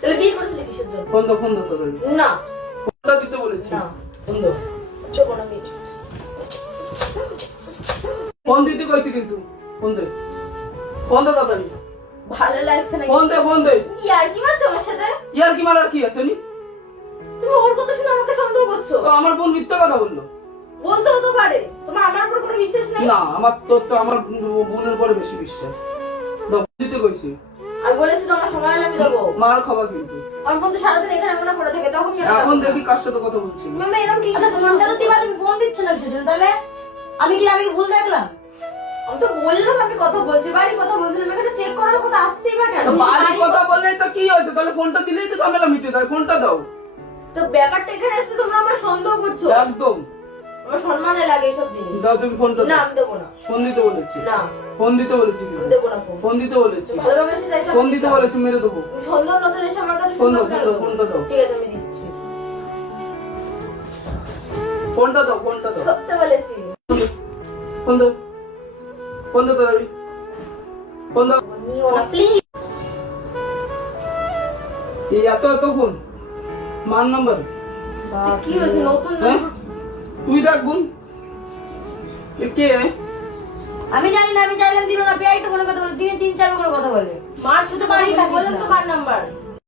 তাহলে বিয়ে করেছিলি কিসের জন্য? ফোন দাও তোর। না ফোনটা দিতে বলেছি। না ফোন দাও। চোখ না বিয়ে। ফোন দিতে কইছি কিন্তু। ফোন দে তাড়াতাড়ি। ভালো লাগছে না। ফোন দে। ইয়ার কি মারছো আমার সাথে? ইয়ার কি মারার কি আছে নি? তুমি ওর কথা শুনে আমাকে সন্দেহ করছো? তো আমার বোন মিথ্যা কথা বললো। বলতে হতে পারে। তোমার আমার উপর কোনো বিশ্বাস নেই? না, আমার তোর তো আমার বোনের উপরে বেশি বিশ্বাস। দাও, দিতে কইছি। আমি বলেছি তোমার সময় হলে আমি দেবো। মার খাবা কিন্তু। আমার বোন তো সারাদিন এখানে মনে পড়ে থাকে, তখন কেন? এখন দেখি কার সাথে কথা বলছি। মামা এরকম কি? ফোনটা তো দিবা, তুমি ফোন দিচ্ছ না সেজন্য। তাহলে আমি কি আমি ভুল দেখলাম? আমি তো বললাম আমি কথা বলছি, বাড়ি কথা বলছিলাম, এখানে চেক করার কথা আসছেই বা কেন? তো বাড়ি কথা বললেই তো কি হয়েছে? তাহলে ফোনটা দিলেই তো ঝামেলা মিটে যায়। ফোনটা দাও। তো ব্যাপারটা এখানে এসে তোমরা আমার সন্দেহ করছো। একদম। আমার সম্মানে লাগে এসব জিনিস। দাও তুমি ফোনটা না দাও। আমি দেবো না। ফোন দিতে বলেছি। না ফোন দিতে বলেছি আমি কিন্তু। দেবো না ফোন। ফোন দিতে বলেছি। ভালোভাবে এসে যাইছো। ফোন দিতে বলেছি, মেরে দেবো। তুমি সন্দেহ নজর এসে আমার কাছে ফোন শুনবে দাও, কেন? ফোনটা দাও। ঠিক আছে আমি দিচ্ছি। ফোনটা দাও। সত্যি বলেছি। ফোন দাও তাড়াতাড়ি। ফোন দাও। নিও না প্লিজ। এই এত ফোন মান নাম্বার। কি হয়েছে নতুন না? হ্যাঁ তুই দেখ বোন। এ কে? আমি জানি না, আমি চাইলাম দিল না। পেয়াই তো ফোনে কথা বলে, দিনে 3-4 করে কথা বলে। মার শুধু বাড়ি থাকে বলেন তো কার নাম্বার?